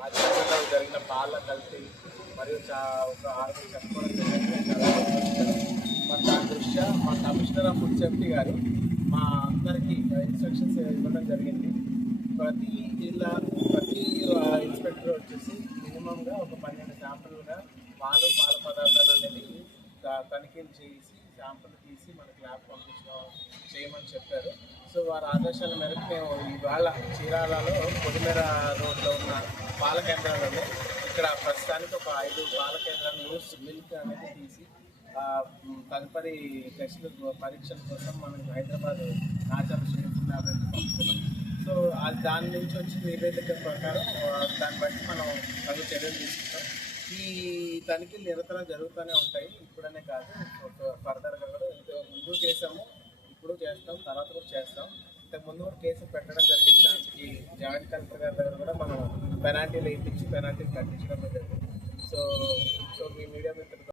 రాజకీయాల్లో జరిగిన పాల కల్తీ మరియు ఒక 6 చనిపోవడం జరిగింది. చాలా బాధాకరం. మరి దాని దృష్ట్యా మా కమిషనర్ ఆఫ్ ఫుడ్ సేఫ్టీ గారు మా అందరికీ ఇన్స్ట్రక్షన్స్ ఇవ్వడం జరిగింది. ప్రతి ఇన్స్పెక్టర్ వచ్చేసి మినిమంగా ఒక 12 శాంపుల్గా పాల పదార్థాలు అనేది తనిఖీలు చేసి శాంపుల్ తీసి మనకి ల్యాబ్ చేయమని చెప్పారు. సో వారి ఆదేశాల మేరకు మేము ఇవాళ చీరాలలో పొలిమేర రోడ్లో ఉన్న పాల కేంద్రాలలో ఇక్కడ ప్రస్తుతానికి ఒక 5 పాల కేంద్రాలు లూస్ మిల్క్ అనేది తీసి తదుపరి టెస్టులు పరీక్షల కోసం మనం హైదరాబాద్ ఆచార్య పంపుతున్నాం. సో దాని నుంచి వచ్చిన నివేదిక ప్రకారం దాన్ని బట్టి మనం తగు చర్యలు తీసుకుంటాం. ఈ తనిఖీలు నిరంతరం జరుగుతూనే ఉంటాయి. ఇప్పుడనే కాదు, ఫర్దర్గా కూడా ముందు చేసాము, ఇప్పుడు చేస్తాం, తర్వాత కూడా చేస్తాం. ఇంతకుముందు కూడా కేసు పెట్టడం జరిగింది. దానికి జాయింట్ కలెక్టర్ గారి దగ్గర కూడా మనం పెనాల్టీలు వేయించి పెనాల్టీలు కట్టించడం జరిగింది. సో మీ మీడియా మిత్రులు